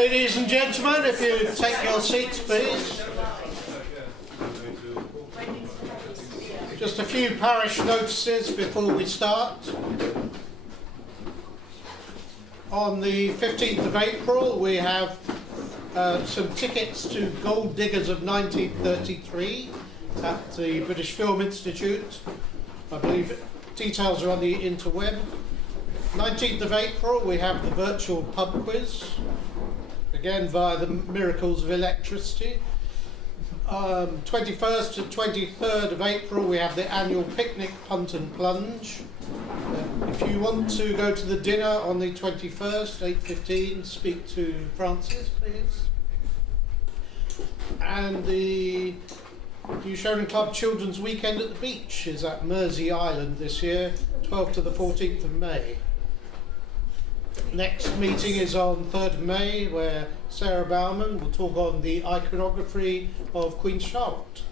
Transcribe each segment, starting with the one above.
Ladies and gentlemen, if you take your seats, please. Just a few parish notices before we start. On the 15th of April, we have some tickets to Gold Diggers of 1933 at the British Film Institute. I believe details are on the interweb. 19th of April, we have the virtual pub quiz, again via the miracles of electricity. 21st to 23rd of April, we have the annual picnic punt and plunge. If you want to go to the dinner on the 21st, 8:15, speak to Francis, please. And the New Sheridan Club Children's Weekend at the Beach is at Mersey Island this year, 12th to the 14th of May. Next meeting is on 3rd of May, where Sarah Bauman will talk on the iconography of Queen Charlotte.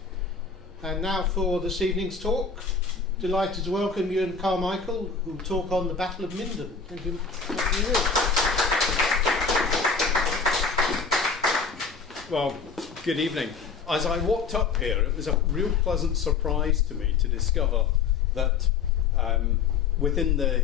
And now for this evening's talk, delighted to welcome Ewan Carmichael, who will talk on the Battle of Minden. Thank you. Well, good evening. As I walked up here, it was a real pleasant surprise to me to discover that within the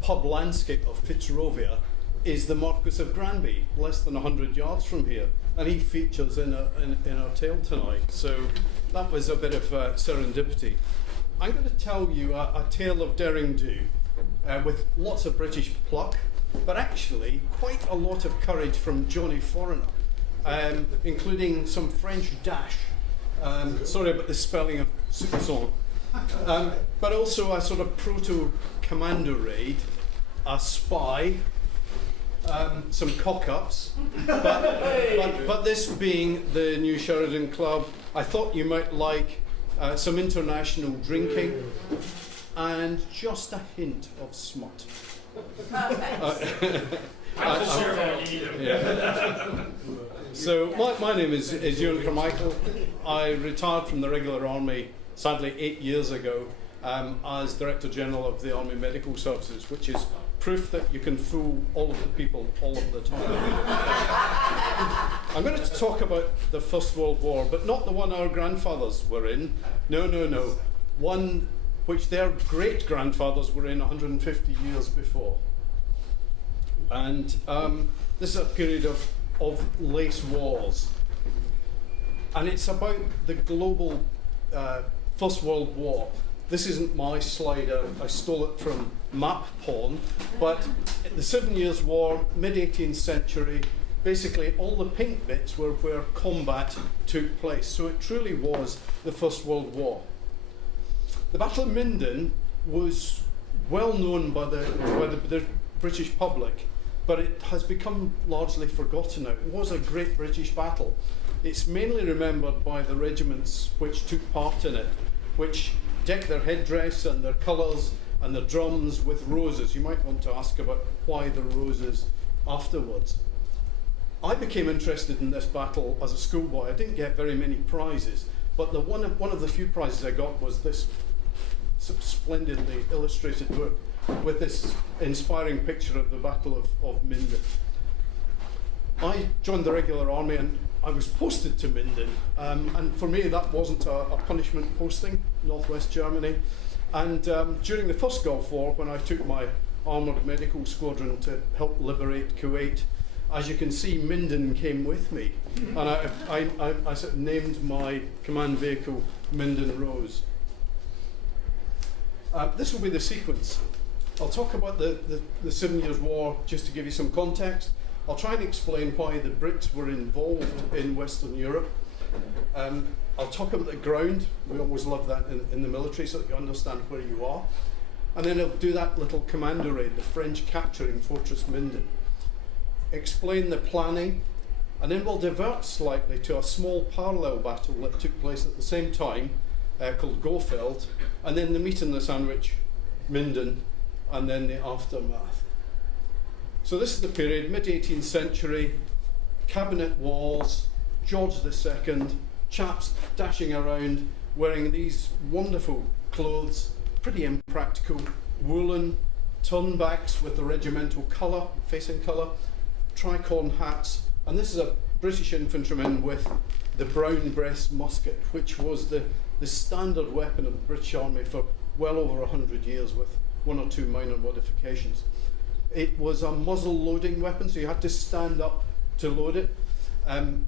pub landscape of Fitzrovia is the Marquis of Granby, less than 100 yards from here, and he features in our tale tonight. So that was a bit of serendipity. I'm going to tell you a tale of daring do with lots of British pluck, but actually quite a lot of courage from Johnny Foreigner, including some French dash. Sorry about the spelling of soupçon. But also a sort of proto-commando raid, a spy, some cock-ups, but this being the New Sheridan Club, I thought you might like some international drinking and just a hint of smut. So my name is Ewan Carmichael. I retired from the regular army sadly 8 years ago as Director General of the Army Medical Services, which is proof that you can fool all of the people all of the time. I'm going to talk about the First World War, but not the one our grandfathers were in. No. One which their great-grandfathers were in 150 years before. And this is a period of lace wars. And it's about the global First World War. This isn't my slide, I stole it from Map Pawn, but the 7 Years' War, mid-18th century, basically all the pink bits were where combat took place. So it truly was the First World War. The Battle of Minden was well known by the British public, but it has become largely forgotten now. It was a great British battle. It's mainly remembered by the regiments which took part in it, which decked their headdress and their colours and their drums with roses. You might want to ask about why the roses afterwards. I became interested in this battle as a schoolboy. I didn't get very many prizes, but one of the few prizes I got was this splendidly illustrated book with this inspiring picture of the Battle of Minden. I joined the regular army and I was posted to Minden, and for me that wasn't a punishment posting, northwest Germany. And during the First Gulf War, when I took my armoured medical squadron to help liberate Kuwait, as you can see, Minden came with me, and I sort of named my command vehicle Minden Rose. This will be the sequence. I'll talk about the 7 Years' War just to give you some context. I'll try and explain why the Brits were involved in Western Europe. I'll talk about the ground. We always love that in the military, so that you understand where you are. And then I'll do that little commando raid, the French capturing Fortress Minden. Explain the planning, and then we'll divert slightly to a small parallel battle that took place at the same time, called Gofeld, and then the meat and the sandwich, Minden, and then the aftermath. So this is the period, mid-18th century, cabinet walls, George II, chaps dashing around wearing these wonderful clothes, pretty impractical, woolen, turnbacks with the regimental colour, facing colour, tricorn hats, and this is a British infantryman with the brown breast musket, which was the standard weapon of the British Army for well over 100 years, with one or two minor modifications. It was a muzzle loading weapon, so you had to stand up to load it.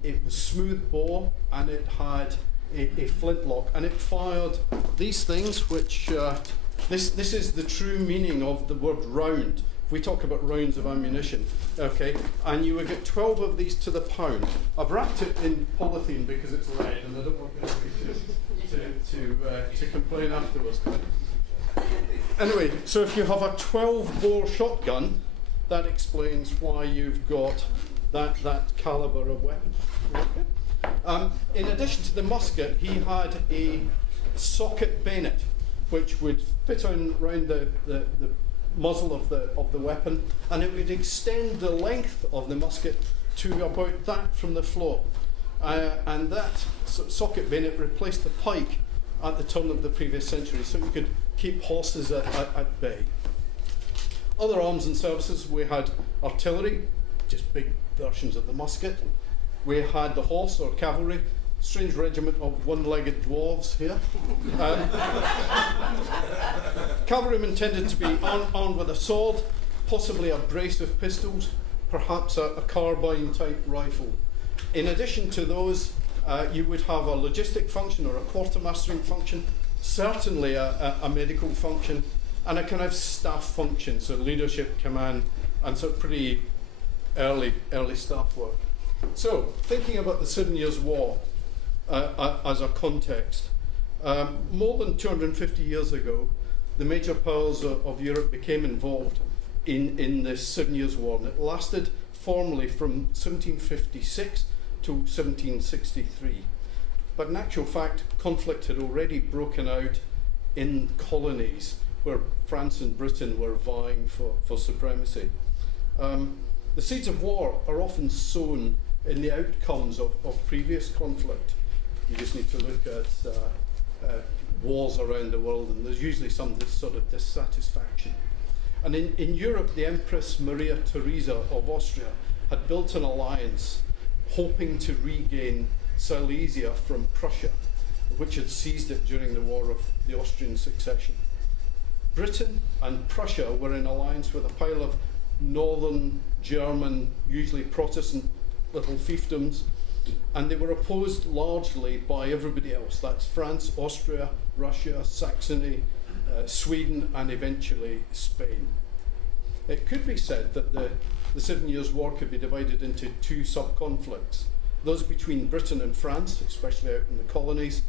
It was smooth bore, and it had a flintlock, and it fired these things, which this is the true meaning of the word round. We talk about rounds of ammunition, okay, and you would get 12 of these to the pound. I've wrapped it in polythene because it's lead, and I don't want anybody to complain afterwards. Anyway, so if you have a 12-bore shotgun, that explains why you've got that caliber of weapon. Okay. In addition to the musket, he had a socket bayonet, which would fit on round the muzzle of the weapon, and it would extend the length of the musket to about that from the floor. And that socket bayonet replaced the pike at the turn of the previous century, so you could keep horses at bay. Other arms and services, we had artillery, just big versions of the musket. We had the horse or cavalry, strange regiment of one-legged dwarves here. Cavalrymen tended to be armed with a sword, possibly a brace of pistols, perhaps a carbine-type rifle. In addition to those, you would have a logistic function or a quartermastering function, certainly a medical function, and a kind of staff function, so leadership, command, and so pretty early staff work. So, thinking about the 7 Years' War as a context, more than 250 years ago, the major powers of Europe became involved in this 7 Years' War, and it lasted formally from 1756 to 1763. But in actual fact, conflict had already broken out in colonies where France and Britain were vying for supremacy. The seeds of war are often sown in the outcomes of previous conflict. You just need to look at wars around the world, and there's usually some sort of dissatisfaction. And in Europe, the Empress Maria Theresa of Austria had built an alliance hoping to regain Silesia from Prussia, which had seized it during the War of the Austrian Succession. Britain and Prussia were in alliance with a pile of northern German, usually Protestant little fiefdoms, and they were opposed largely by everybody else. That's France, Austria, Russia, Saxony, Sweden, and eventually Spain. It could be said that the 7 Years' War could be divided into two sub-conflicts, those between Britain and France, especially out in the colonies,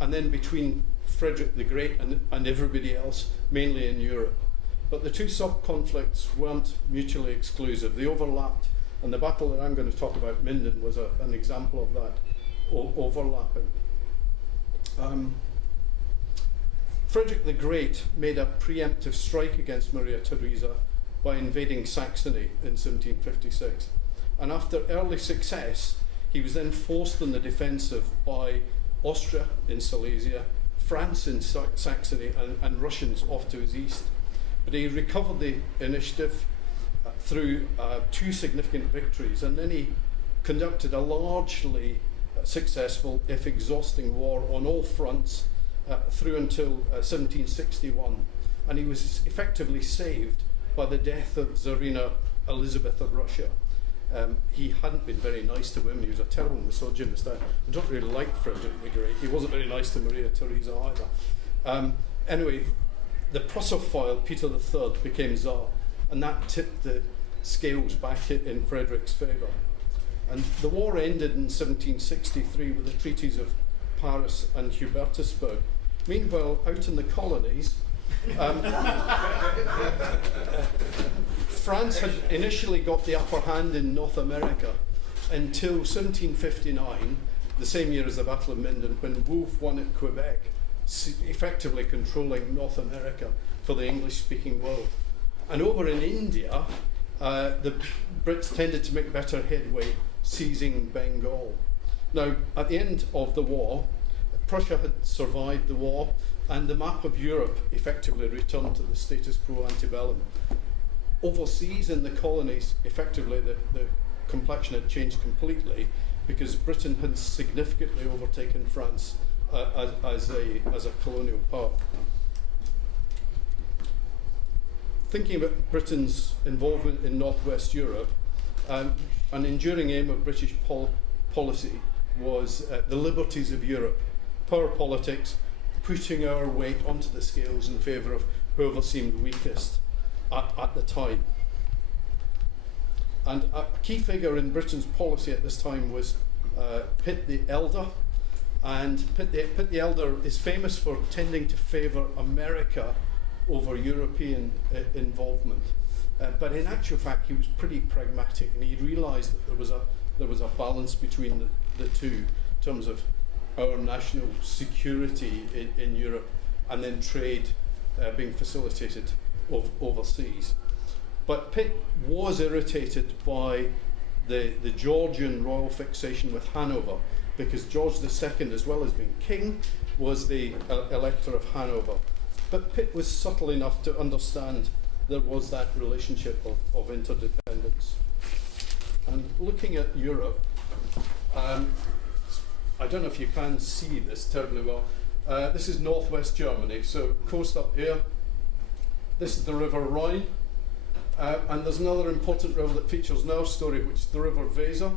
and then between Frederick the Great and everybody else, mainly in Europe. But the two sub-conflicts weren't mutually exclusive. They overlapped, and the battle that I'm going to talk about, Minden, was an example of that overlapping. Frederick the Great made a preemptive strike against Maria Theresa by invading Saxony in 1756. And after early success, he was then forced on the defensive by Austria in Silesia, France in Saxony, and Russians off to his east. But he recovered the initiative through two significant victories, and then he conducted a largely successful, if exhausting, war on all fronts through until 1761. And he was effectively saved by the death of Tsarina Elizabeth of Russia. He hadn't been very nice to women. He was a terrible misogynist. I don't really like Frederick the Great. He wasn't very nice to Maria Theresa either. Anyway, the Prussophile Peter III became Tsar, and that tipped the scales back in Frederick's favour. And the war ended in 1763 with the treaties of Paris and Hubertusburg. Meanwhile, out in the colonies, France had initially got the upper hand in North America until 1759, the same year as the Battle of Minden, when Wolfe won at Quebec, effectively controlling North America for the English-speaking world. And over in India, the Brits tended to make better headway, seizing Bengal. Now, at the end of the war, Prussia had survived the war, and the map of Europe effectively returned to the status quo antebellum. Overseas in the colonies, effectively the complexion had changed completely because Britain had significantly overtaken France as a colonial power. Thinking about Britain's involvement in Northwest Europe, an enduring aim of British policy was the liberties of Europe, power politics, putting our weight onto the scales in favour of whoever seemed weakest at the time. And a key figure in Britain's policy at this time was Pitt the Elder. And Pitt the Elder is famous for tending to favour America over European involvement. But in actual fact, he was pretty pragmatic, and he realised that there was a balance between the two in terms of our national security in Europe and then trade being facilitated overseas. But Pitt was irritated by the Georgian royal fixation with Hanover, because George II, as well as being king, was the elector of Hanover. But Pitt was subtle enough to understand there was that relationship of interdependence. And looking at Europe, I don't know if you can see this terribly well. This is northwest Germany, so coast up here. This is the River Rhine. And there's another important river that features in our story, which is the River Weser,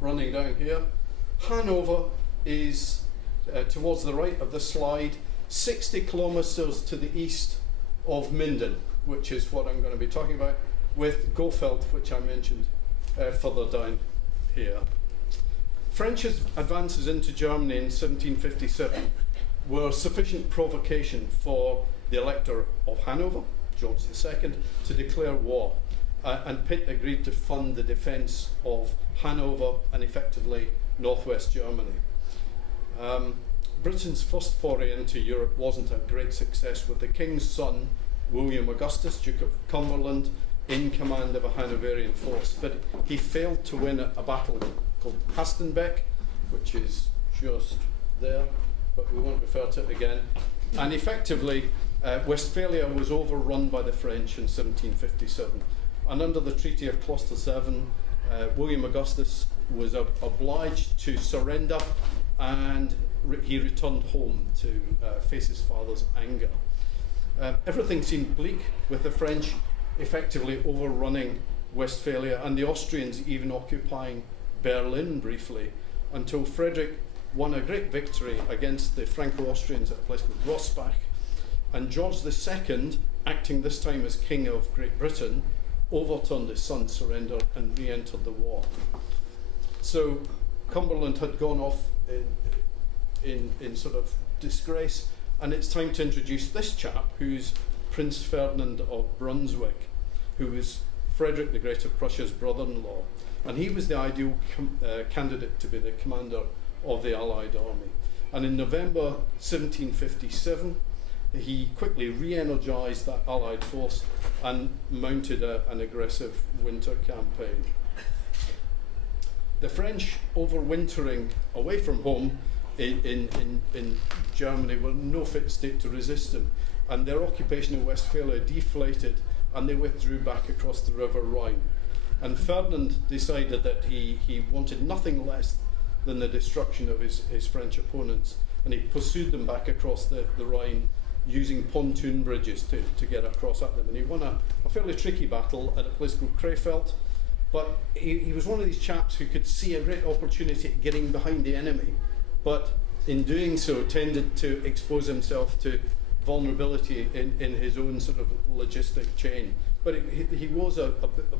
running down here. Hanover is towards the right of the slide, 60 kilometres to the east of Minden, which is what I'm going to be talking about, with Gofeld, which I mentioned further down here. French advances into Germany in 1757 were sufficient provocation for the Elector of Hanover, George II, to declare war, and Pitt agreed to fund the defence of Hanover and effectively northwest Germany. Britain's first foray into Europe wasn't a great success, with the King's son, William Augustus, Duke of Cumberland, in command of a Hanoverian force, but he failed to win a battle called Hastenbeck, which is just there, but we won't refer to it again. And effectively, Westphalia was overrun by the French in 1757. And under the Treaty of Closter 7, William Augustus was obliged to surrender, and he returned home to face his father's anger. Everything seemed bleak, with the French effectively overrunning Westphalia and the Austrians even occupying Berlin briefly, until Frederick won a great victory against the Franco-Austrians at a place called Rossbach, and George II, acting this time as King of Great Britain, overturned his son's surrender and re-entered the war. So Cumberland had gone off in sort of disgrace, and it's time to introduce this chap, who's Prince Ferdinand of Brunswick, who was Frederick the Great of Prussia's brother-in-law, and he was the ideal candidate to be the commander of the Allied army. And in November 1757, he quickly re-energised that Allied force and mounted an aggressive winter campaign. The French, overwintering away from home in Germany, were in no fit state to resist him, and their occupation of Westphalia deflated, and they withdrew back across the River Rhine. And Ferdinand decided that he wanted nothing less than the destruction of his French opponents, and he pursued them back across the Rhine using pontoon bridges to get across at them. And he won a fairly tricky battle at a place called Krefeld, but he was one of these chaps who could see a great opportunity at getting behind the enemy, but in doing so tended to expose himself to vulnerability in his own sort of logistic chain. But he was a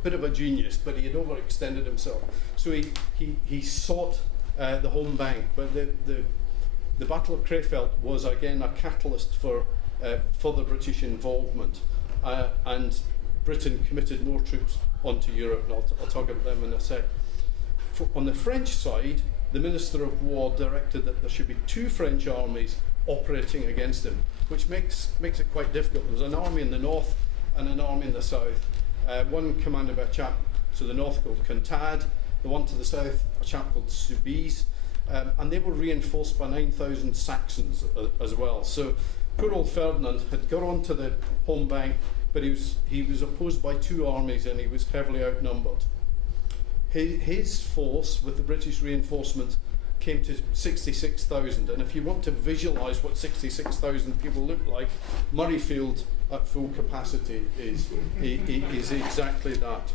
bit of a genius, but he had overextended himself. So he sought the home bank, but the Battle of Krefeld was again a catalyst for further British involvement, and Britain committed more troops onto Europe, and I'll talk about them in a sec. On the French side, the Minister of War directed that there should be 2 French armies operating against him, which makes it quite difficult. There was an army in the north and an army in the south. One commanded by a chap to the north called Contad, the one to the south a chap called Soubise, and they were reinforced by 9,000 Saxons as well. So poor old Ferdinand had got onto the home bank, but he was opposed by 2 armies and he was heavily outnumbered. his force with the British reinforcements came to 66,000, and if you want to visualise what 66,000 people look like, Murrayfield at full capacity is exactly that.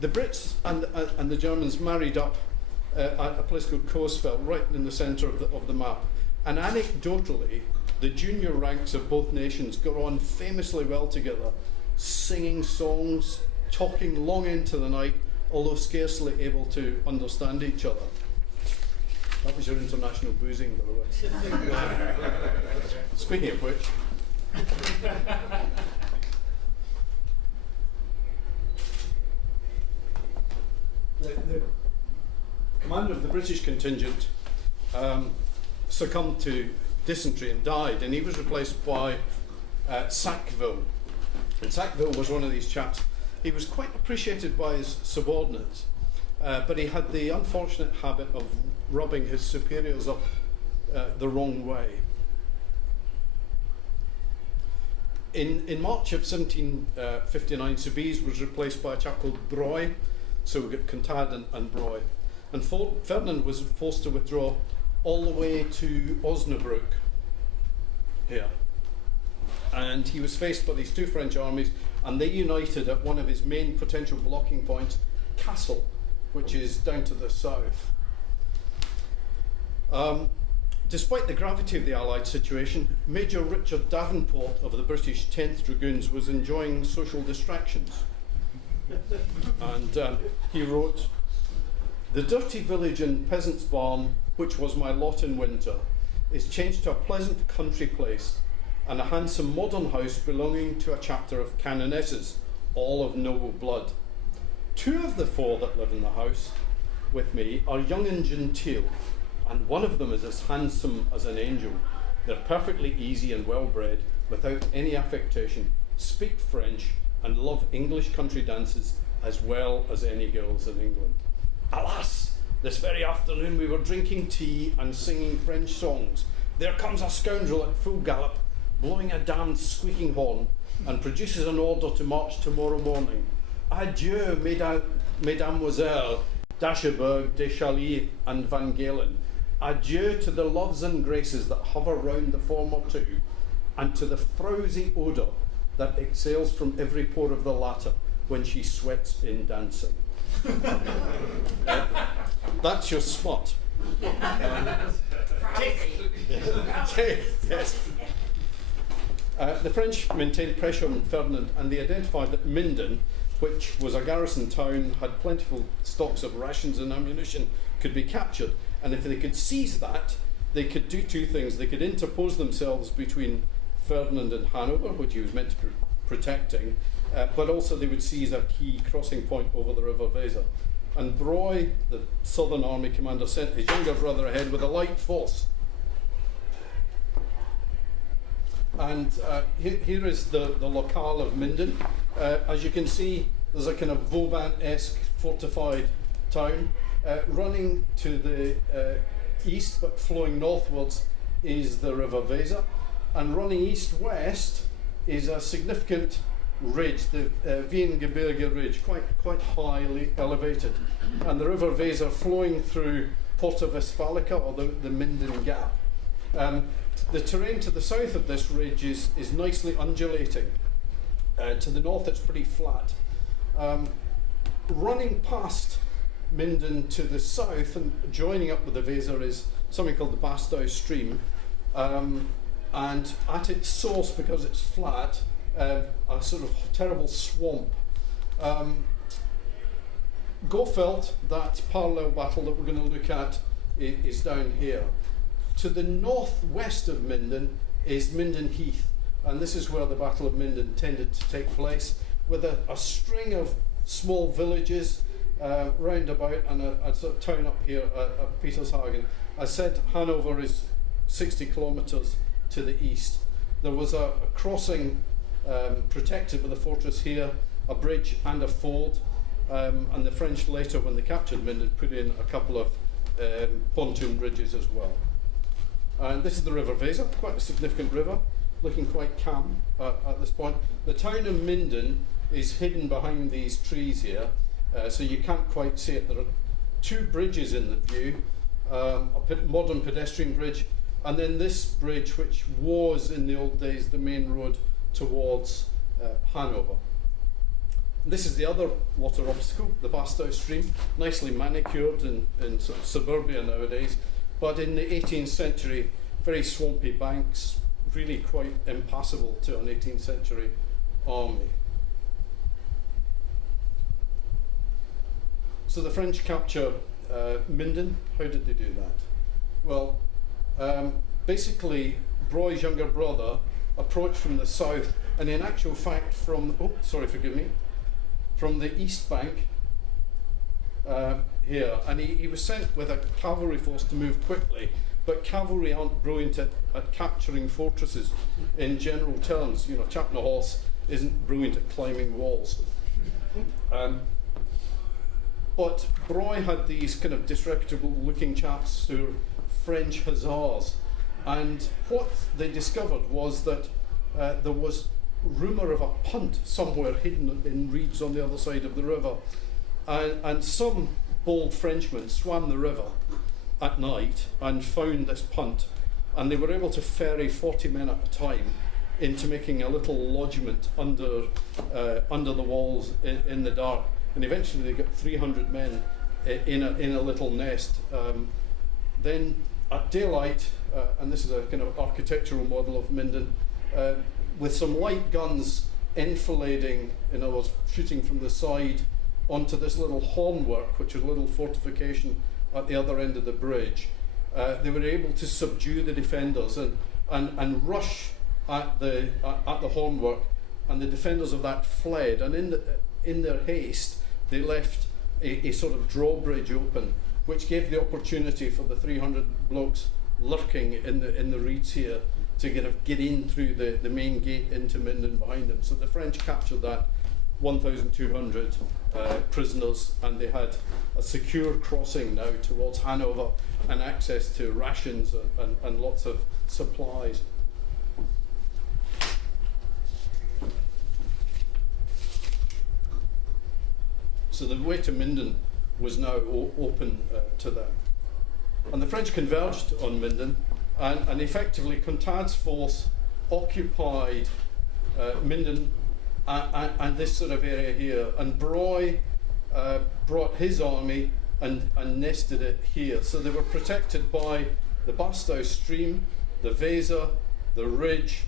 The Brits and the Germans married up at a place called Coesfeld, right in the centre of the map. And anecdotally, the junior ranks of both nations got on famously well together, singing songs, talking long into the night, although scarcely able to understand each other. That was your international boozing, by the way. Speaking of which, the commander of the British contingent succumbed to dysentery and died, and he was replaced by Sackville. And Sackville was one of these chaps. He was quite appreciated by his subordinates, but he had the unfortunate habit of rubbing his superiors up the wrong way. In March of 1759, Soubise was replaced by a chap called Broy, so we got Contad and Broy. And Ferdinand was forced to withdraw all the way to Osnabrück here. And he was faced by these two French armies, and they united at one of his main potential blocking points, Kassel, which is down to the south. Despite the gravity of the Allied situation, Major Richard Davenport of the British 10th Dragoons was enjoying social distractions. And he wrote, "The dirty village and peasant's barn, which was my lot in winter, is changed to a pleasant country place, and a handsome modern house belonging to a chapter of canonesses, all of noble blood. 2 of the 4 that live in the house with me are young and genteel, and one of them is as handsome as an angel. They're perfectly easy and well bred, without any affectation, speak French, and love English country dances as well as any girls in England. Alas, this very afternoon we were drinking tea and singing French songs. There comes a scoundrel at full gallop, blowing a damned squeaking horn, and produces an order to march tomorrow morning. Adieu, mesdamoiselles d'Ascheberg, Deschalliers, and Van Galen. Adieu to the loves and graces that hover round the former 2, and to the frowsy odour that exhales from every pore of the latter when she sweats in dancing." That's your smut. Yes. The French maintained pressure on Ferdinand, and they identified that Minden, which was a garrison town, had plentiful stocks of rations and ammunition, could be captured. And if they could seize that, they could do 2 things. They could interpose themselves between Ferdinand and Hanover, which he was meant to be protecting, but also they would seize a key crossing point over the River Weser. And Broy, the Southern Army commander, sent his younger brother ahead with a light force. And here is the locale of Minden. As you can see, there's a kind of Vauban-esque fortified town. Running to the east, but flowing northwards, is the River Weser. And running east-west is a significant ridge, the Wiengebirge Ridge, quite highly elevated. And the River Weser flowing through Porta Westfalica, or the Minden Gap. The terrain to the south of this ridge is nicely undulating. To the north it's pretty flat. Running past Minden to the south and joining up with the Weser is something called the Bastau stream. And at its source, because it's flat, a sort of terrible swamp. Gofeld, that parallel battle that we're going to look at, is down here. To the northwest of Minden is Minden Heath, and this is where the Battle of Minden tended to take place, with a string of small villages round about, and a sort of town up here at Petershagen. I said Hanover is 60 kilometres to the east. There was a crossing protected with a fortress here, a bridge and a ford, and the French later, when they captured Minden, put in a couple of pontoon bridges as well. And this is the River Weser, quite a significant river, looking quite calm at this point. The town of Minden is hidden behind these trees here, so you can't quite see it. There are two bridges in the view, a modern pedestrian bridge, and then this bridge, which was in the old days the main road towards Hanover. This is the other water obstacle, the Bastow stream, nicely manicured in sort of suburbia nowadays, but in the 18th century, very swampy banks, really quite impassable to an 18th century army. So the French capture Minden. How did they do that? Well, basically, Broy's younger brother approached from the south, and in actual fact from, from the east bank here, and he was sent with a cavalry force to move quickly, but cavalry aren't brilliant at capturing fortresses in general terms. You know, Chapman Horse isn't brilliant at climbing walls. But Broy had these kind of disreputable looking chaps who were French hussars, and what they discovered was that there was rumour of a punt somewhere hidden in reeds on the other side of the river, and some bold Frenchmen swam the river at night and found this punt, and they were able to ferry 40 men at a time into making a little lodgement under the walls in the dark, and eventually they got 300 men in a little nest. Then at daylight, and this is a kind of architectural model of Minden, with some light guns enfilading, in other words, shooting from the side onto this little hornwork, which is a little fortification at the other end of the bridge. They were able to subdue the defenders and rush at the hornwork, and the defenders of that fled, and in their haste they left a sort of drawbridge open, which gave the opportunity for the 300 blokes lurking in the reeds here to kind of get in through the main gate into Minden behind them. So the French captured that 1,200 prisoners, and they had a secure crossing now towards Hanover and access to rations and lots of supplies. So the way to Minden was now open to them. And the French converged on Minden, and effectively Contad's force occupied Minden and this sort of area here, and Broy brought his army and nested it here. So they were protected by the Bastow stream, the Weser, the ridge,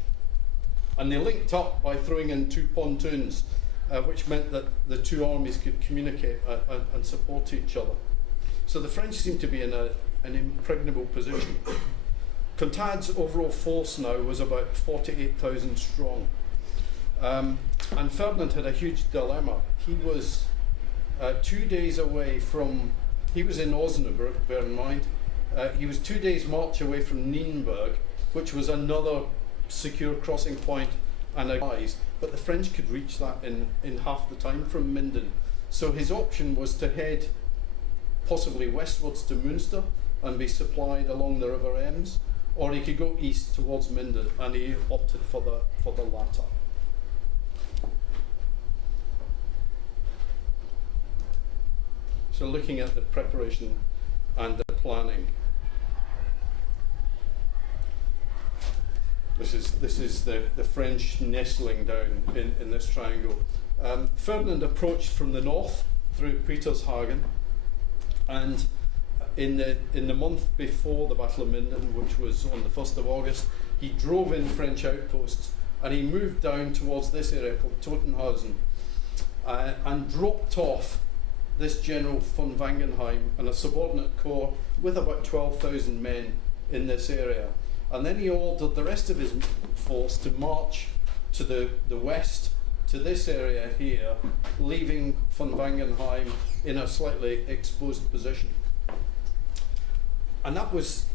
and they linked up by throwing in two pontoons, which meant that the two armies could communicate and support each other. So the French seemed to be in an impregnable position. Contad's overall force now was about 48,000 strong. And Ferdinand had a huge dilemma. He was 2 days away from, he was in Osnabrück, bear in mind. He was 2 days march away from Nienburg, which was another secure crossing point and a rise, but the French could reach that in half the time from Minden. So his option was to head possibly westwards to Münster and be supplied along the River Ems, or he could go east towards Minden, and he opted for the latter. So looking at the preparation and the planning, this is the French nestling down in this triangle. Ferdinand approached from the north through Petershagen, and in the month before the Battle of Minden, which was on the 1st of August, he drove in French outposts, and he moved down towards this area called Totenhausen, and dropped off this General von Wangenheim and a subordinate corps with about 12,000 men in this area. And then he ordered the rest of his force to march to the west, to this area here, leaving von Wangenheim in a slightly exposed position. And that was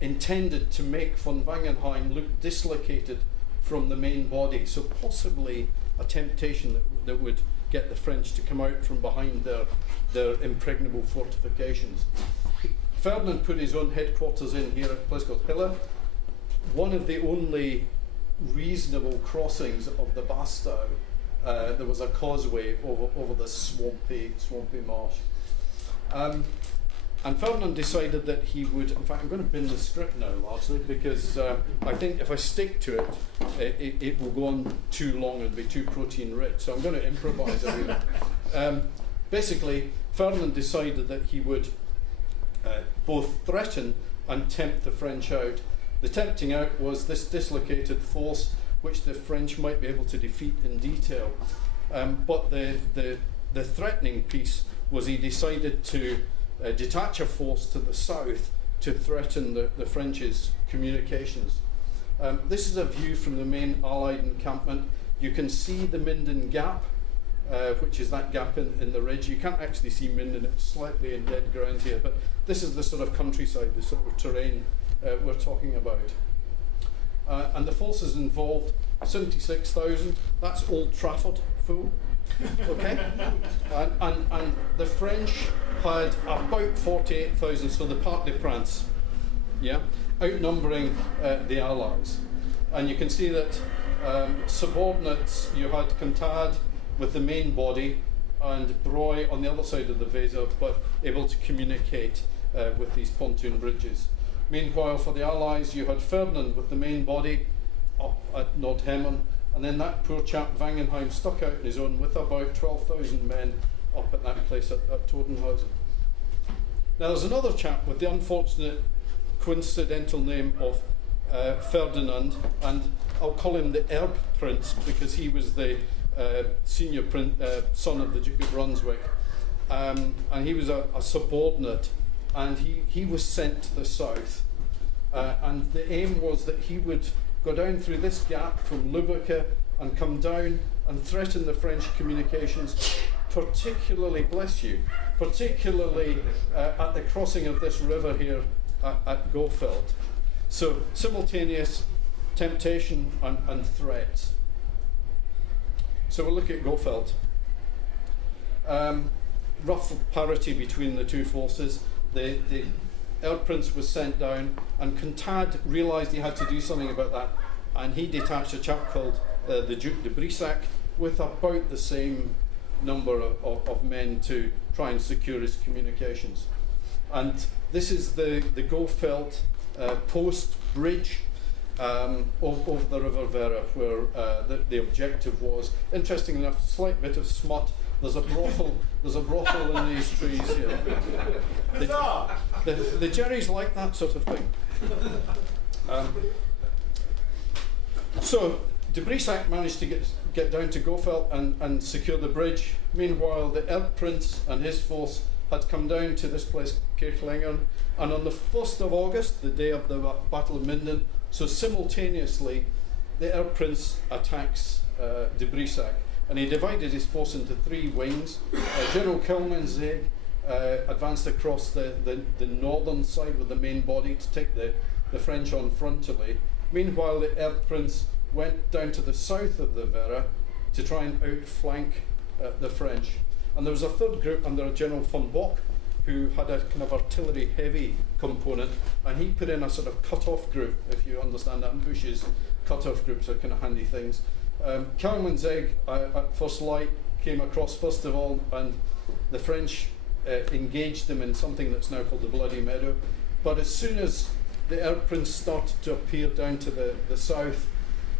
intended to make von Wangenheim look dislocated from the main body, so possibly a temptation that would get the French to come out from behind their impregnable fortifications. Ferdinand put his own headquarters in here at a place called Hille, one of the only reasonable crossings of the Bastow there was a causeway over the swampy marsh. And Ferdinand decided that he would, in fact I'm going to bin the script now largely because I think if I stick to it, it will go on too long and be too protein rich, so I'm going to improvise everything. Basically, Ferdinand decided that he would both threaten and tempt the French out. The tempting out was this dislocated force which the French might be able to defeat in detail. But the threatening piece was he decided to detach a force to the south to threaten the French's communications. This is a view from the main Allied encampment. You can see the Minden Gap, which is that gap in the ridge. You can't actually see Minden, it's slightly in dead ground here, but this is the sort of countryside, the sort of terrain we're talking about. And the forces involved, 76,000, that's Old Trafford full, okay? And the French had about 48,000, so the Parc des Princes, yeah, outnumbering the Allies. And you can see that subordinates, you had Cantade with the main body and Broye on the other side of the Weser, but able to communicate with these pontoon bridges. Meanwhile, for the Allies, you had Ferdinand with the main body up at Nordhemmen, and then that poor chap Wangenheim stuck out on his own with about 12,000 men up at that place at Todenhausen. Now there's another chap with the unfortunate coincidental name of Ferdinand, and I'll call him the Erb Prince because he was the senior son of the Duke of Brunswick, and he was a subordinate, and he was sent to the south, and the aim was that he would go down through this gap from Lübeck and come down and threaten the French communications, particularly, bless you, particularly at the crossing of this river here at Gofeld. So simultaneous temptation and threats. So we'll look at Gofeld. Rough parity between the two forces. The Erdprinz was sent down, and Cantade realised he had to do something about that, and he detached a chap called the Duke de Brissac with about the same number of men to try and secure his communications. And this is the Gofeld post bridge over the River Werra, where the objective was. Interesting enough, slight bit of smut. There's a brothel in these trees here. The Jerrys like that sort of thing. So de Brissac managed to get down to Gofeld and secure the bridge. Meanwhile, the Erdprinz and his force had come down to this place, Kirchlengern, and on the 1st of August, the day of the Battle of Minden, so simultaneously, the Erdprinz attacks de Brissac, and he divided his force into 3 wings. General Kelmenzeg advanced across the northern side with the main body to take the French on frontally. Meanwhile, the Erdprinz went down to the south of the Werra to try and outflank the French. And there was a third group under a General von Bock, who had a kind of artillery heavy component, and he put in a sort of cut-off group, if you understand that in bushes. Cut-off groups are kind of handy things. Kelmenzeg at first light came across first of all, and the French engaged them in something that's now called the Bloody Meadow. But as soon as the Erdprinz started to appear down to the south,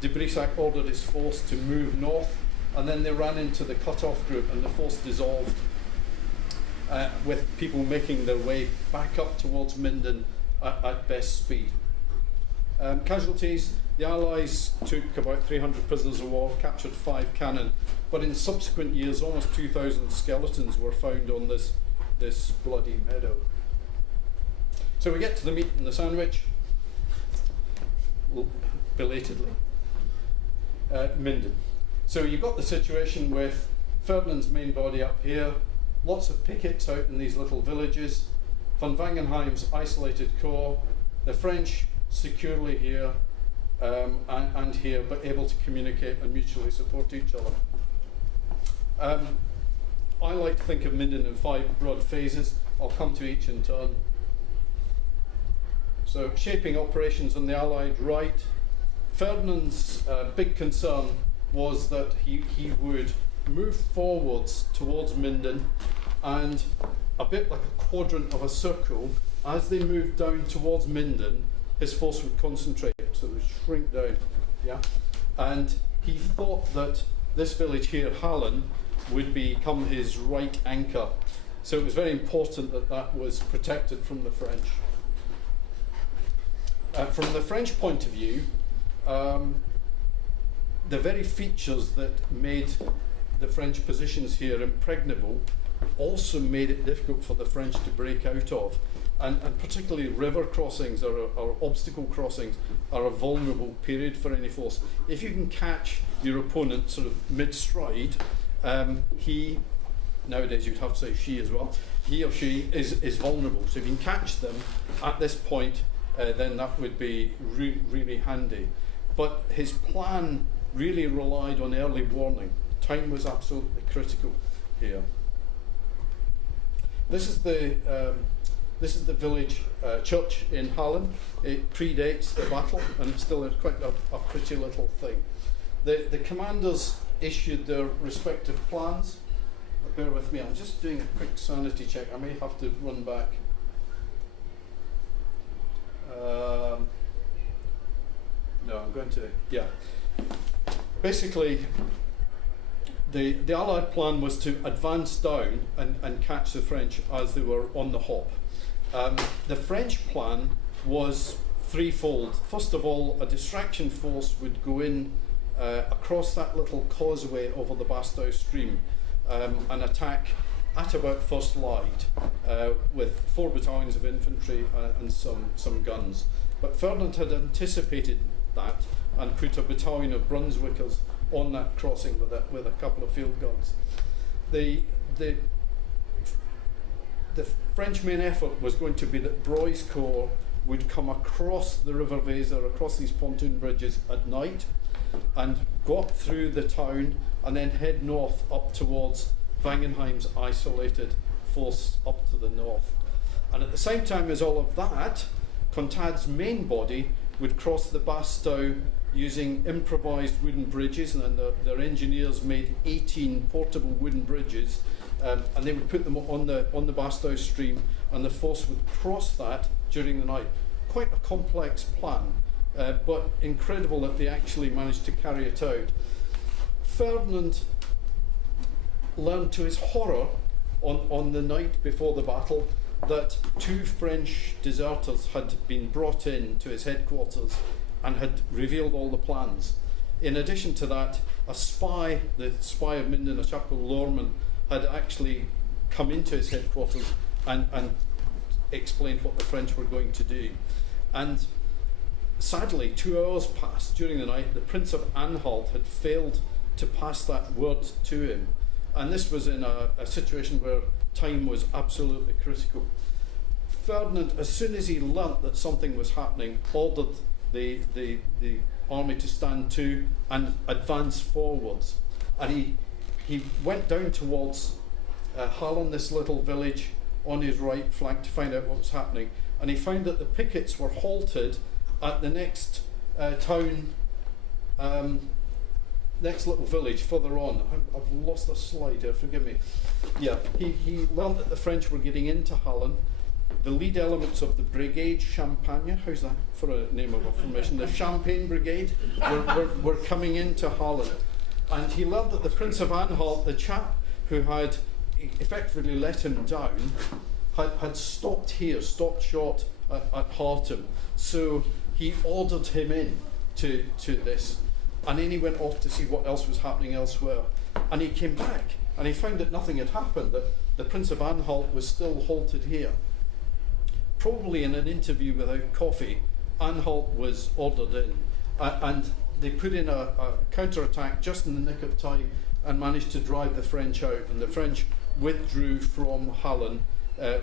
de Brissac ordered his force to move north, and then they ran into the cut-off group, and the force dissolved, with people making their way back up towards Minden at best speed. Casualties, the Allies took about 300 prisoners of war, captured 5 cannon, but in subsequent years almost 2,000 skeletons were found on this bloody meadow. So we get to the meat and the sandwich, belatedly. Minden. So you've got the situation with Ferdinand's main body up here, lots of pickets out in these little villages, von Wangenheim's isolated corps, the French securely here and here, but able to communicate and mutually support each other. I like to think of Minden in 5 broad phases. I'll come to each in turn. So shaping operations on the Allied right. Ferdinand's big concern was that he would move forwards towards Minden, and a bit like a quadrant of a circle, as they moved down towards Minden, his force would concentrate, so it would shrink down. Yeah, and he thought that this village here, Hallen, would become his right anchor. So it was very important that that was protected from the French. From the French point of view, the very features that made the French positions here impregnable also made it difficult for the French to break out of. And particularly river crossings or obstacle crossings are a vulnerable period for any force. If you can catch your opponent sort of mid-stride, nowadays you'd have to say she as well, he or she is vulnerable. So if you can catch them at this point, then that would be really handy. But his plan really relied on early warning. Time was absolutely critical here. This is the village church in Hallen. It predates the battle, and it's still quite a pretty little thing. The commanders issued their respective plans. Bear with me, I'm just doing a quick sanity check. I may have to run back. No, I'm going to, yeah. Basically, the Allied plan was to advance down and catch the French as they were on the hop. The French plan was threefold. First of all, a distraction force would go in across that little causeway over the Bastow stream and attack at about first light with 4 battalions of infantry and some guns. But Ferdinand had anticipated that and put a battalion of Brunswickers on that crossing with a couple of field guns. The French main effort was going to be that Broy's corps would come across the River Weser, across these pontoon bridges at night, and go up through the town and then head north up towards Wangenheim's isolated force up to the north. And at the same time as all of that, Contad's main body would cross the Bastow using improvised wooden bridges, and their engineers made 18 portable wooden bridges, and they would put them on the Bastow stream, and the force would cross that during the night. Quite a complex plan, but incredible that they actually managed to carry it out. Ferdinand learned to his horror on the night before the battle that 2 French deserters had been brought in to his headquarters and had revealed all the plans. In addition to that, a spy, the spy of Minden, a chap called Lorman, had actually come into his headquarters and explained what the French were going to do. And sadly, 2 hours passed during the night. The Prince of Anhalt had failed to pass that word to him. And this was in a situation where time was absolutely critical. Ferdinand, as soon as he learnt that something was happening, ordered the army to stand to and advance forwards. And he went down towards Hallen, this little village on his right flank, to find out what was happening. And he found that the pickets were halted at the next town, next little village further on. I've lost a slide here, forgive me. Yeah, he learned that the French were getting into Hallen. The lead elements of the Brigade Champagne, how's that for a name of a formation? The Champagne Brigade were coming into Hallen. And he learned that the Prince of Anhalt, the chap who had effectively let him down, had stopped short at Hartum. So he ordered him in to this. And then he went off to see what else was happening elsewhere. And he came back and he found that nothing had happened, that the Prince of Anhalt was still halted here. Probably in an interview without coffee, Anhalt was ordered in. And they put in a counter-attack just in the nick of time and managed to drive the French out. And the French withdrew from Hallen,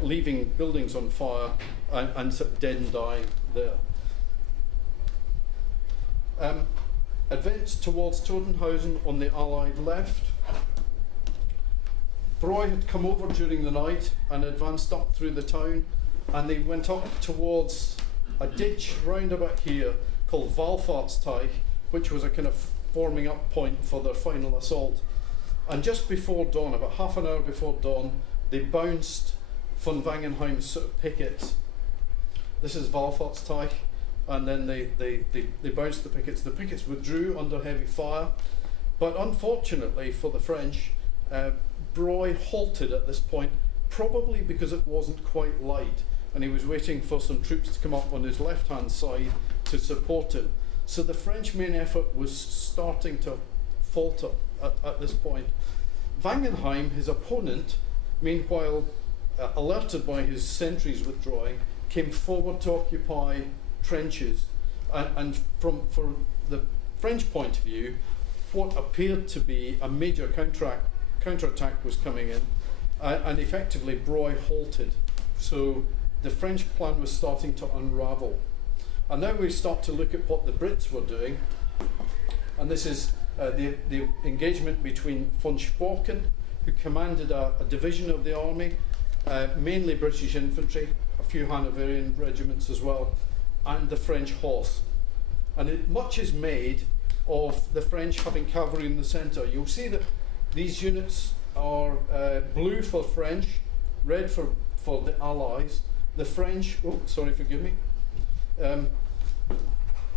leaving buildings on fire and sort of dead and dying there. Advanced towards Totenhausen on the Allied left. Broy had come over during the night and advanced up through the town, and they went up towards a ditch round about here called Wallfahrtsteich, which was a kind of forming up point for their final assault. And just before dawn, about half an hour before dawn, they bounced von Wangenheim's sort of pickets. This is Wallfahrtsteich, and then they bounced the pickets. The pickets withdrew under heavy fire, but unfortunately for the French, Broy halted at this point, probably because it wasn't quite light, and he was waiting for some troops to come up on his left-hand side to support him. So the French main effort was starting to falter at this point. Wangenheim, his opponent, meanwhile, alerted by his sentries withdrawing, came forward to occupy trenches, and from the French point of view, what appeared to be a major counterattack was coming in, and effectively Broy halted. So the French plan was starting to unravel. And now we start to look at what the Brits were doing, and this is the engagement between von Spocken, who commanded a division of the army, mainly British infantry, a few Hanoverian regiments as well, and the French horse. And much is made of the French having cavalry in the centre. You'll see that these units are blue for French, red for the Allies. The French, oh, sorry, forgive me.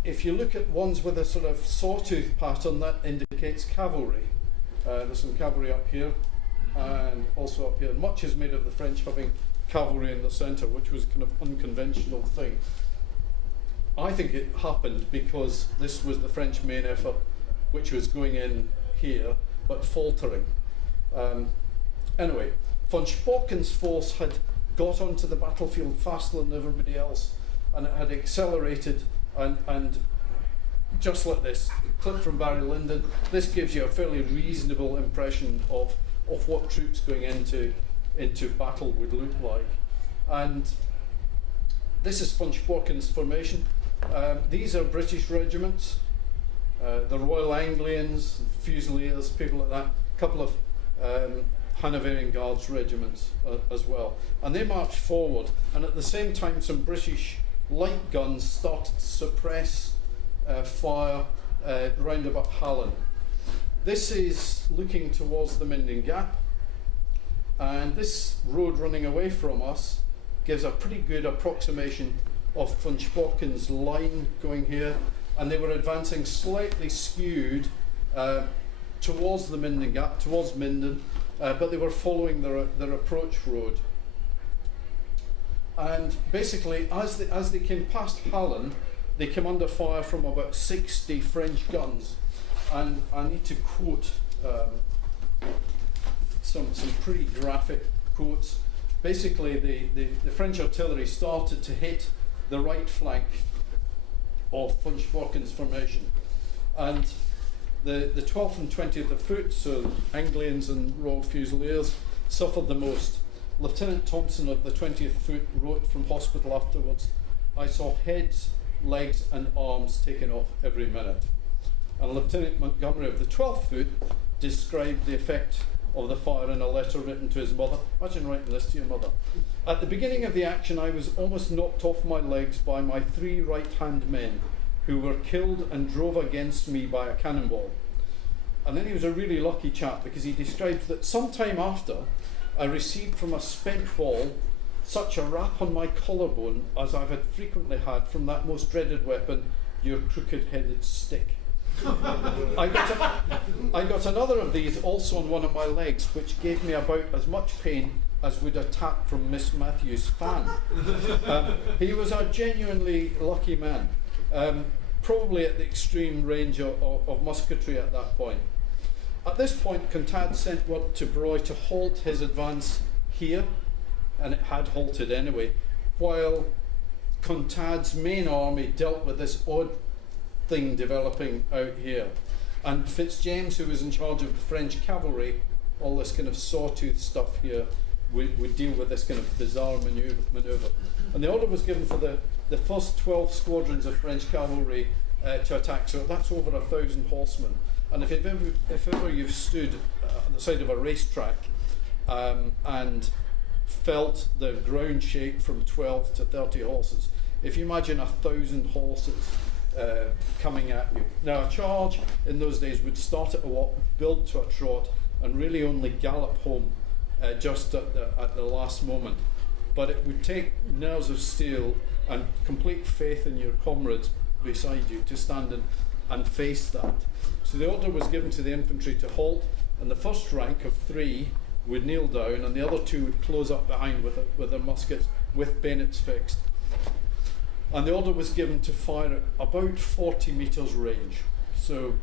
If you look at ones with a sort of sawtooth pattern, that indicates cavalry. There's some cavalry up here and also up here. Much is made of the French having cavalry in the centre, which was a kind of unconventional thing. I think it happened because this was the French main effort, which was going in here, but faltering. Anyway, von Spocken's force had got onto the battlefield faster than everybody else, and it had accelerated, and just like this clip from Barry Lyndon, this gives you a fairly reasonable impression of what troops going into battle would look like. And this is von Spocken's formation. These are British regiments, the Royal Anglians, Fusiliers, people like that, a couple of Hanoverian Guards regiments as well. And they marched forward, and at the same time some British light guns started to suppress fire round about Hallen. This is looking towards the Minden Gap, and this road running away from us gives a pretty good approximation of von Spocken's line going here, and they were advancing slightly skewed towards the Minden Gap, towards Minden, but they were following their approach road. And basically, as they came past Hallen, they came under fire from about 60 French guns. And I need to quote some pretty graphic quotes. Basically, the French artillery started to hit the right flank of von Spocken's formation. And the 12th and 20th of foot, so Anglians and Royal Fusiliers, suffered the most. Lieutenant Thompson of the 20th foot wrote from hospital afterwards, "I saw heads, legs and arms taken off every minute." And Lieutenant Montgomery of the 12th foot described the effect of the fire in a letter written to his mother. Imagine writing this to your mother. "At the beginning of the action, I was almost knocked off my legs by my 3 right-hand men, who were killed and drove against me by a cannonball." And then he was a really lucky chap, because he describes that sometime after, I received from a spent wall such a rap on my collarbone as I had frequently had from that most dreaded weapon, your crooked-headed stick. I got another of these also on one of my legs, which gave me about as much pain as would a tap from Miss Matthews' fan. He was a genuinely lucky man, probably at the extreme range of musketry at that point. At this point, Contades sent word to Broy to halt his advance here, and it had halted anyway, while Contades' main army dealt with this odd thing developing out here. And Fitzjames, who was in charge of the French cavalry, all this kind of sawtooth stuff here, would deal with this kind of bizarre manoeuvre. And the order was given for the first 12 squadrons of French cavalry to attack, so that's over 1,000 horsemen. And if ever you've stood on the side of a racetrack and felt the ground shake from 12 to 30 horses, if you imagine 1,000 horses, coming at you. Now, a charge in those days would start at a walk, build to a trot, and really only gallop home just at the last moment. But it would take nerves of steel and complete faith in your comrades beside you to stand and face that. So the order was given to the infantry to halt, and the first rank of 3 would kneel down, and the other 2 would close up behind with their muskets with bayonets fixed. And the order was given to fire at about 40 metres range. So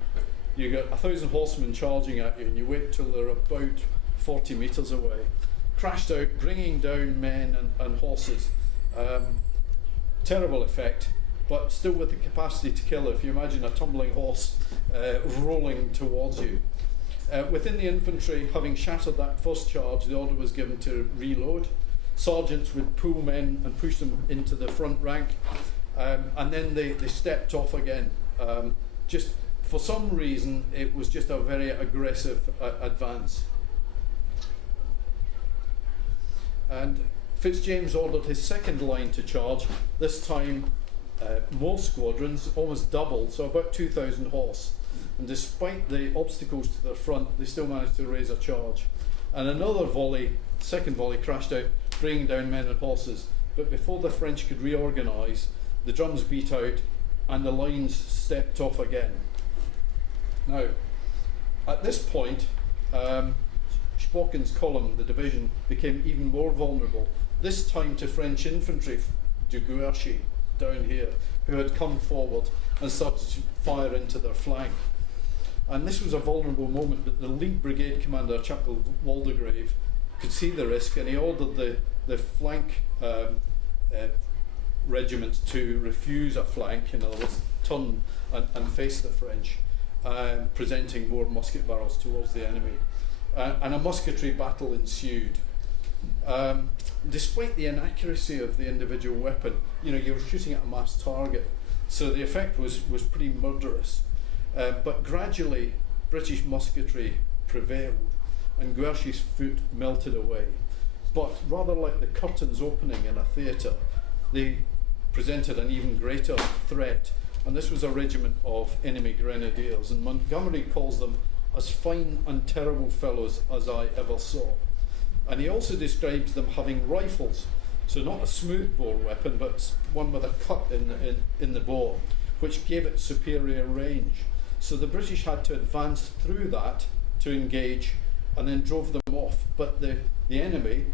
you got 1,000 horsemen charging at you, and you wait till they're about 40 metres away. Crashed out, bringing down men and horses. Terrible effect, but still with the capacity to kill. If you imagine a tumbling horse rolling towards you. Within the infantry, having shattered that first charge, the order was given to reload. Sergeants would pull men and push them into the front rank, and then they stepped off again. Just for some reason, it was just a very aggressive advance. And Fitzjames ordered his second line to charge, this time more squadrons, almost double, so about 2,000 horse. And despite the obstacles to the front, they still managed to raise a charge. And another volley, second volley, crashed out, bringing down men and horses. But before the French could reorganise, the drums beat out and the lines stepped off again. Now, at this point, Spocken's column, the division, became even more vulnerable, this time to French infantry, de Guerchy, down here, who had come forward and started to fire into their flank. And this was a vulnerable moment, but the lead brigade commander, a chap called Waldegrave, could see the risk, and he ordered the flank regiments to refuse a flank, in other words, turn and face the French, presenting more musket barrels towards the enemy. And a musketry battle ensued. Despite the inaccuracy of the individual weapon, you're shooting at a mass target, so the effect was pretty murderous. But gradually, British musketry prevailed, and Guerchy's foot melted away. But rather like the curtains opening in a theatre, they presented an even greater threat, and this was a regiment of enemy grenadiers, and Montgomery calls them as fine and terrible fellows as I ever saw. And he also describes them having rifles, so not a smoothbore weapon, but one with a cut in the bore, which gave it superior range. So the British had to advance through that to engage, and then drove them off. But the enemy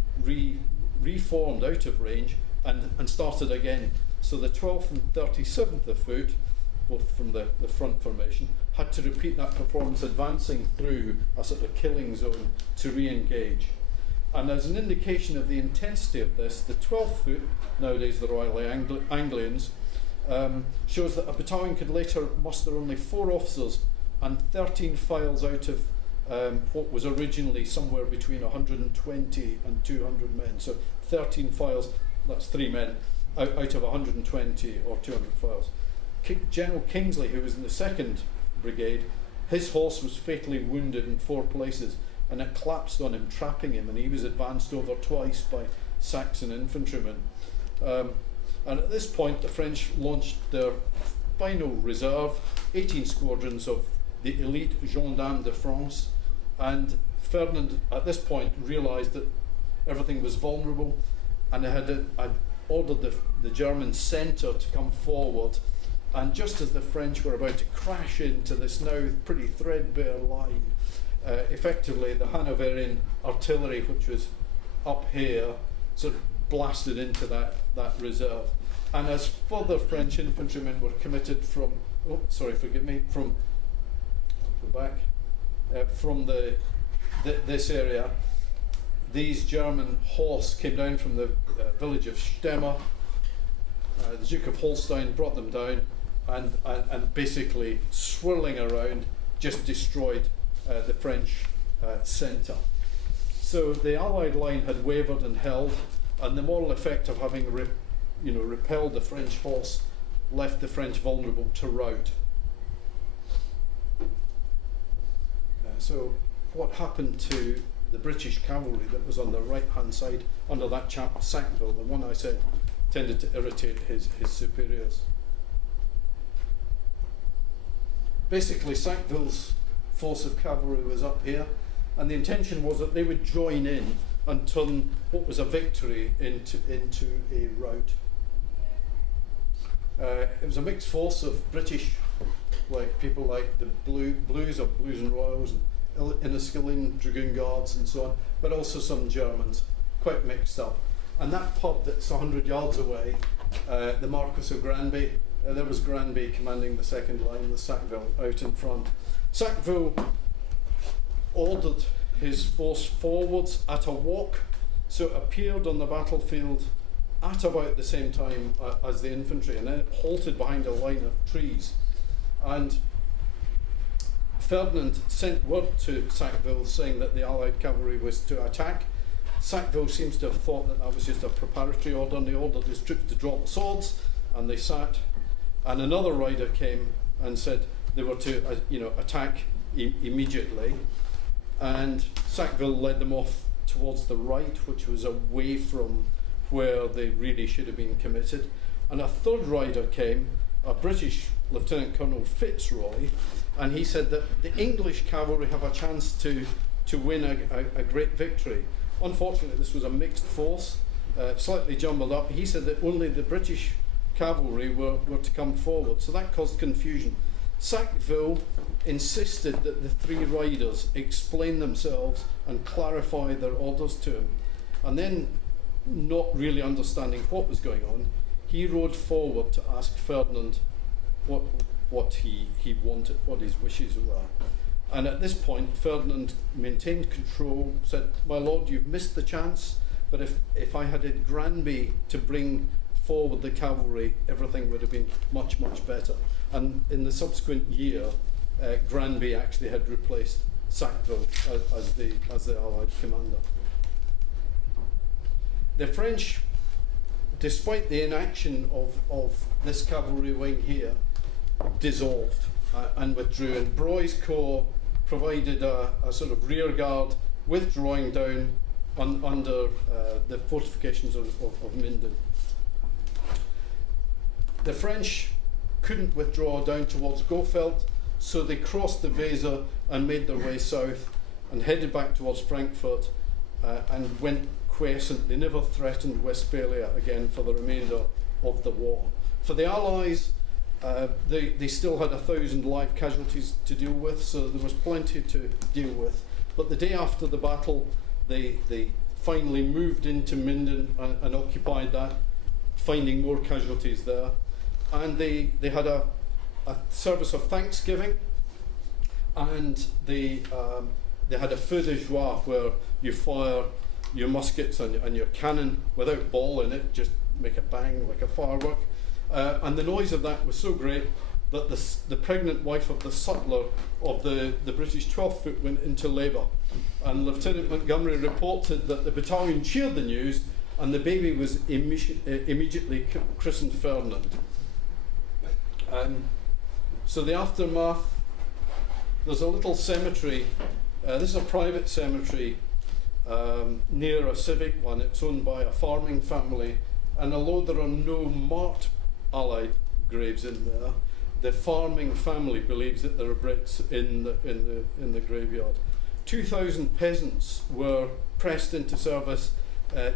reformed out of range and started again. So the 12th and 37th of Foot, both from the front formation, had to repeat that performance, advancing through a sort of killing zone to re-engage. And as an indication of the intensity of this, the 12th Foot, nowadays the Royal Anglians, shows that a battalion could later muster only 4 officers and 13 files out of what was originally somewhere between 120 and 200 men. So 13 files, that's 3 men, out of 120 or 200 files. General Kingsley, who was in the 2nd Brigade, his horse was fatally wounded in 4 places, and it collapsed on him, trapping him, and he was advanced over twice by Saxon infantrymen. And at this point, the French launched their final reserve, 18 squadrons of the elite Gendarmes de France, and Ferdinand at this point realised that everything was vulnerable, and had ordered the German centre to come forward. And just as the French were about to crash into this now pretty threadbare line, effectively the Hanoverian artillery, which was up here, sort of blasted into that reserve. And as further French infantrymen were committed from, from this area, these German horse came down from the village of Stemmer. The Duke of Holstein brought them down, and basically swirling around, just destroyed the French centre. So the Allied line had wavered and held, and the moral effect of having repelled the French horse left the French vulnerable to rout. So what happened to the British cavalry that was on the right-hand side under that chap Sackville, the one I said tended to irritate his superiors? basically Sackville's force of cavalry was up here, and the intention was that they would join in and turn what was a victory into a rout. It was a mixed force of British, like people like the Blues and Royals, and Enniskillen Dragoon Guards and so on, but also some Germans, quite mixed up. And that pub that's 100 yards away, the Marquis of Granby, there was Granby commanding the second line, with Sackville out in front. Sackville ordered his force forwards at a walk, so it appeared on the battlefield at about the same time as the infantry, and then it halted behind a line of trees. And Ferdinand sent word to Sackville saying that the Allied cavalry was to attack. Sackville seems to have thought that that was just a preparatory order, and he ordered his troops to drop swords, and they sat. And another rider came and said they were to attack immediately. And Sackville led them off towards the right, which was away from where they really should have been committed. And a third rider came, a British Lieutenant Colonel Fitzroy, and he said that the English cavalry have a chance to win a great victory. Unfortunately, this was a mixed force, slightly jumbled up. He said that only the British cavalry were to come forward, so that caused confusion. Sackville insisted that the three riders explain themselves and clarify their orders to him. And then, not really understanding what was going on, he rode forward to ask Ferdinand what he wanted, what his wishes were. And at this point, Ferdinand maintained control, said, "My lord, you've missed the chance, but if I had had Granby to bring forward the cavalry, everything would have been much, much better." And in the subsequent year, Granby actually had replaced Sackville as the Allied commander. The French, despite the inaction of this cavalry wing here, dissolved and withdrew. And Broy's corps provided a sort of rear guard, withdrawing down under the fortifications of Minden. The French couldn't withdraw down towards Gofeld, so they crossed the Weser and made their way south and headed back towards Frankfurt and went quiescent. They never threatened Westphalia again for the remainder of the war. For the Allies, they still had 1,000 live casualties to deal with, so there was plenty to deal with. But the day after the battle, they finally moved into Minden and occupied that, finding more casualties there. And they had a service of Thanksgiving, and they had a feu de joie where you fire your muskets and your cannon without ball in it, just make a bang like a firework. And the noise of that was so great that the pregnant wife of the sutler of the British 12th Foot went into labour. And Lieutenant Montgomery reported that the battalion cheered the news, and the baby was immediately christened Ferdinand. So the aftermath, there's a little cemetery. This is a private cemetery near a civic one. It's owned by a farming family, and although there are no marked Allied graves in there, the farming family believes that there are Brits in the graveyard. 2,000 peasants were pressed into service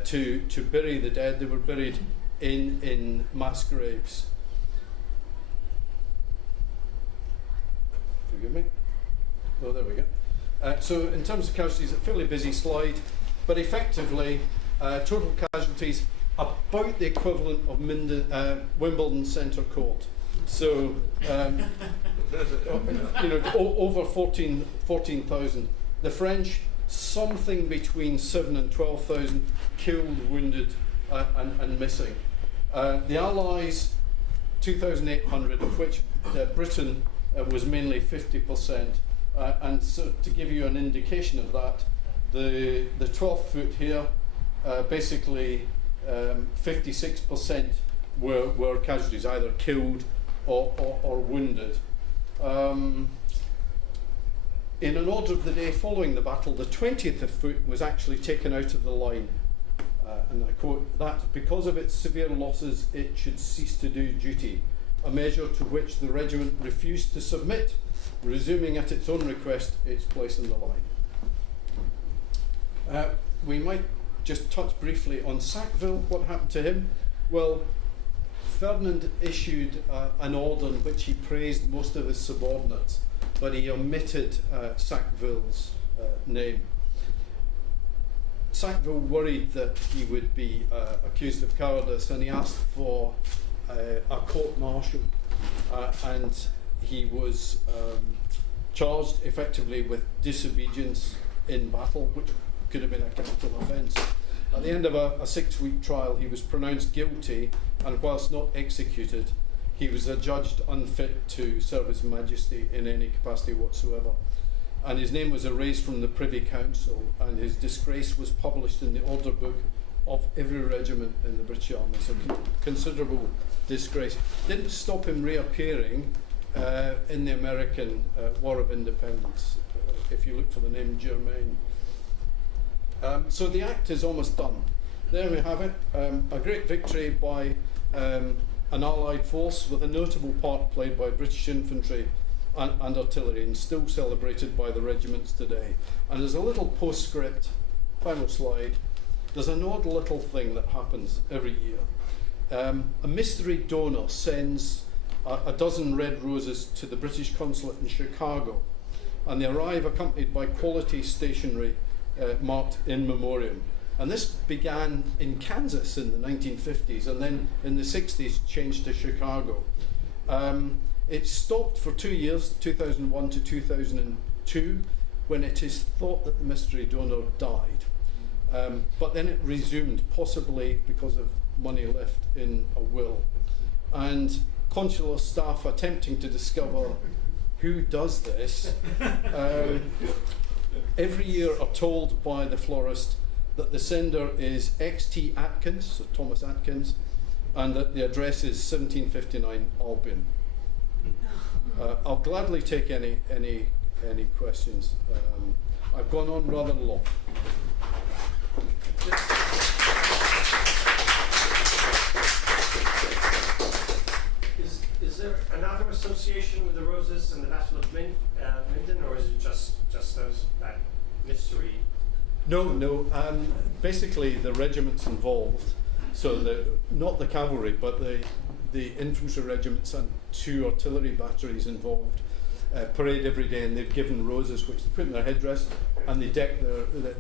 to bury the dead. They were buried in mass graves. Forgive me. Oh, there we go. So in terms of casualties, a fairly busy slide, but effectively total casualties about the equivalent of Wimbledon Centre Court. So over 14,000. The French, something between 7,000 and 12,000 killed, wounded, and missing. The Allies, 2,800, of which Britain was mainly 50%. And so to give you an indication of that, the 12th Foot here, basically 56% were casualties, either killed or wounded. In an order of the day following the battle, the 20th Foot was actually taken out of the line. And I quote, that because of its severe losses, it should cease to do duty, a measure to which the regiment refused to submit, resuming at its own request its place in the line. We might just touch briefly on Sackville. What happened to him? Well, Ferdinand issued an order in which he praised most of his subordinates, but he omitted Sackville's name. Sackville worried that he would be accused of cowardice, and he asked for a court-martial, and he was charged effectively with disobedience in battle, which could have been a capital offence. At the end of a 6-week trial, he was pronounced guilty, and whilst not executed, he was adjudged unfit to serve His Majesty in any capacity whatsoever. And his name was erased from the Privy Council, and his disgrace was published in the order book of every regiment in the British Army. So considerable disgrace. Didn't stop him reappearing in the American War of Independence, if you look for the name Germain. So the act is almost done. There we have it, a great victory by an Allied force, with a notable part played by British infantry and artillery, and still celebrated by the regiments today. And there's a little postscript, final slide. There's an odd little thing that happens every year. A mystery donor sends a dozen red roses to the British consulate in Chicago, and they arrive accompanied by quality stationery marked in memoriam. And this began in Kansas in the 1950s, and then in the 60s changed to Chicago. It stopped for 2 years, 2001 to 2002, when it is thought that the mystery donor died. But then it resumed, possibly because of money left in a will. And consular staff attempting to discover who does this every year are told by the florist that the sender is X.T. Atkins, so Thomas Atkins, and that the address is 1759 Albion. I'll gladly take any questions. I've gone on rather long. Is there another association with the roses and the Battle of Minden, or is it just those, that mystery? No. Basically, the regiments involved, so not the cavalry, but the infantry regiments and 2 artillery batteries involved, parade every day, and they've given roses which they put in their headdress, and they deck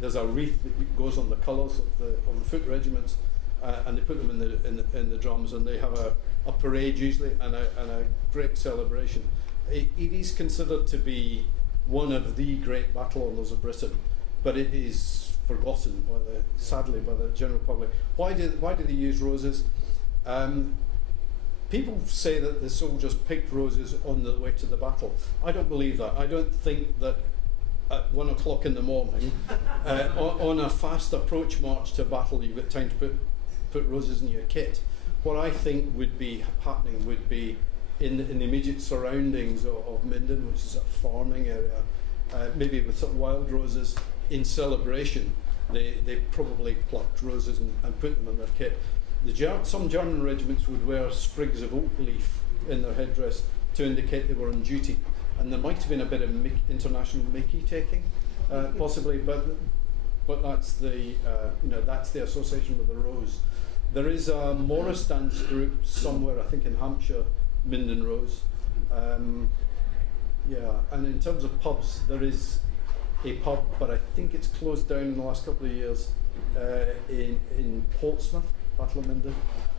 there's a wreath that goes on the colours of the foot regiments, and they put them in the drums, and they have a parade usually, and a great celebration. It is considered to be one of the great battle honours of Britain, but it is forgotten sadly by the general public. Why do they use roses? People say that the soldiers picked roses on the way to the battle. I don't believe that. I don't think that at 1 o'clock in the morning, on a fast approach march to battle, you've got time to put roses in your kit. What I think would be happening would be in the immediate surroundings of Minden, which is a farming area, maybe with some wild roses in celebration. They probably plucked roses and put them in their kit. Some German regiments would wear sprigs of oak leaf in their headdress to indicate they were on duty, and there might have been a bit of international Mickey taking, possibly, but that's the association with the rose. There is a Morris dance group somewhere, I think in Hampshire, Minden Rose. And in terms of pubs, there is a pub, but I think it's closed down in the last couple of years in Portsmouth, Battle of Minden,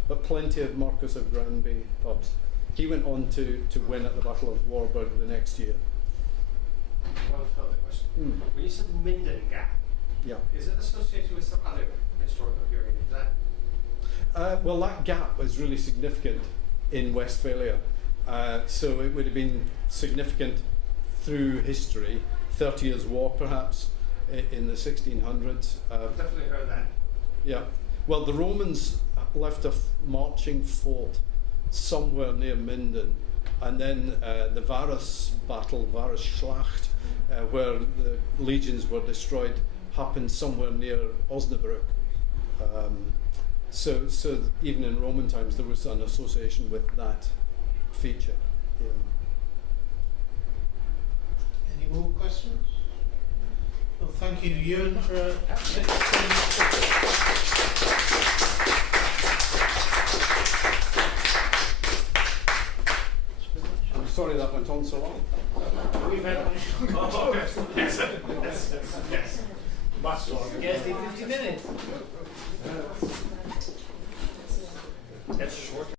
but plenty of Marquis of Granby pubs. He went on to win at the Battle of Warburg the next year. One further question. When you said Minden Gap, is it associated with some other historical period? Is that? Well, that gap is really significant in Westphalia. So it would have been significant through history, 30 Years' War perhaps, in the 1600s. I've definitely heard that. Yeah. Well, the Romans left a marching fort somewhere near Minden, and then the Varus battle, Varus Schlacht, where the legions were destroyed, happened somewhere near Osnabrück. So even in Roman times there was an association with that feature. Any more questions? Well, thank you, Ewan, for I'm sorry that went on so long. We've had yes. Much longer. Guess in 50 minutes. That's short.